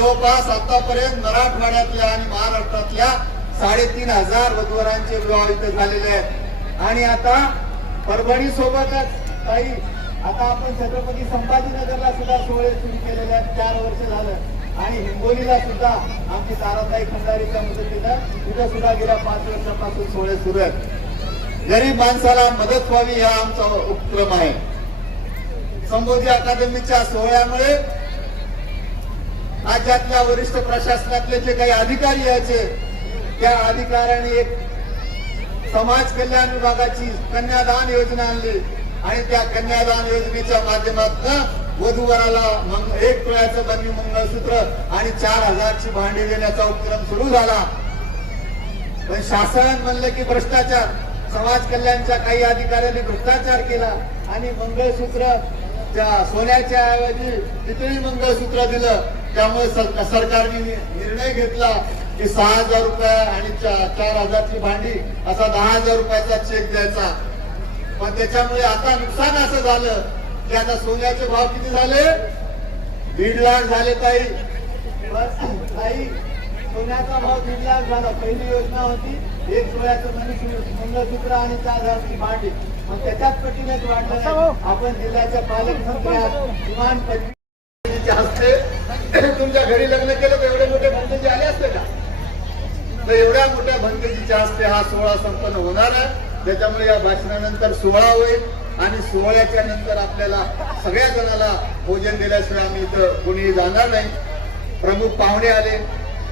जवळपास आतापर्यंत मराठवाड्यातल्या आणि महाराष्ट्रातल्या 3,500 वधूवरांचे विवाह इथे झालेले आहेत। आणि आता परभणी सोबतच काही आता आपण छत्रपती संभाजीनगरला सुद्धा सोहळे सुरू केलेले आहेत, 4 वर्ष झालं। आणि हिंगोलीला सुद्धा आमची ताराताई खंडारीच्या मदतीनं तिथं सुद्धा गेल्या 5 वर्षापासून सोहळे सुरू आहेत। गरीब माणसाला मदत व्हावी हा आमचा उपक्रम आहे। संबोधी अकादमीच्या सोहळ्यामुळे राज्यातल्या वरिष्ठ प्रशासनातले जे काही अधिकारी यायचे त्या अधिकाऱ्यांनी एक समाज कल्याण विभागाची कन्यादान योजना आणली आणि त्या कन्यादान योजनेच्या माध्यमातून वधूवराला 1 तोळ्याचं बंदी मंगळसूत्र आणि 4,000ची भांडी देण्याचा उपक्रम सुरू झाला। पण शासन म्हणलं की भ्रष्टाचार, समाज कल्याणच्या काही अधिकाऱ्यांनी भ्रष्टाचार केला आणि मंगळसूत्र त्या सोन्याच्या ऐवजी पितळी मंगळसूत्र दिलं। त्यामुळे सरकारने निर्णय घेतला की 6,000 रुपये आणि 4,000ची भांडी असा 10,000 रुपयाचा चेक द्यायचा। पण त्याच्यामुळे आता नुकसान असं झालं की आता सोन्याचे भाव किती झाले? 1.5 लाख झाले ताई। सोन्याचा भाव 1.5 लाख झाला। पहिली योजना होती 1 तोळ्याचं मंगळसूत्र आणि 4,000ची भांडी, मग त्याच्याच पटीनेच वाढलं। आपण जिल्ह्याच्या पालकमंत्र्या किमान 25 हस्ते तुमच्या घरी लग्न केलं तर एवढे मोठे भंतेजी आले असते का? तर एवढ्या मोठ्या भंतेजीच्या हस्ते हा सोहळा संपन्न होणार आहे। त्याच्यामुळे या भाषणानंतर सोहळा होईल आणि सोहळ्याच्या नंतर आपल्याला सगळ्या जणाला भोजन दिल्याशिवाय आम्ही इथं कोणी जाणार नाही। प्रमुख पाहुणे आले,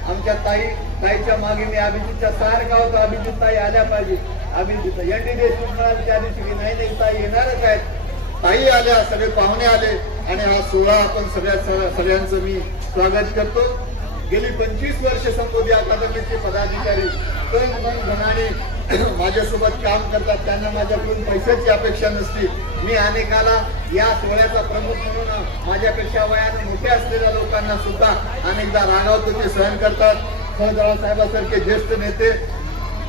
आमच्या ताईच्या मागे मी अभिजितच्या सारखा होता, अभिजित ताई आल्या पाहिजे। अभिजित एनडी देशमुख म्हणाले त्या दिवशी नाही ताई येणारच आहेत। ताई आल्या, सगळे पाहुणे आले आणि हा सोहळा आपण सगळ्यांचं मी स्वागत करतो। गेली 25 वर्ष संबोधी अकादमीचे पदाधिकारी तन मन धनाने माझ्यासोबत काम करतात, त्यांना माझ्याकडून पैशाची अपेक्षा नसती। मी अनेकाला या सोहळ्याचा प्रमुख म्हणून माझ्यापेक्षा वयाने मोठे असलेल्या लोकांना सुद्धा अनेकदा रागावतो, ते सहन करतात। फळदळा साहेबांसारखे ज्येष्ठ नेते,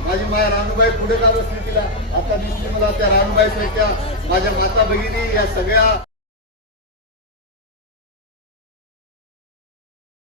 माझी माया रानूबाई पुढे का बसली तिला आता दिसली मला, त्या रानूबाई सारख्या माझ्या माता भगिनी या सगळ्या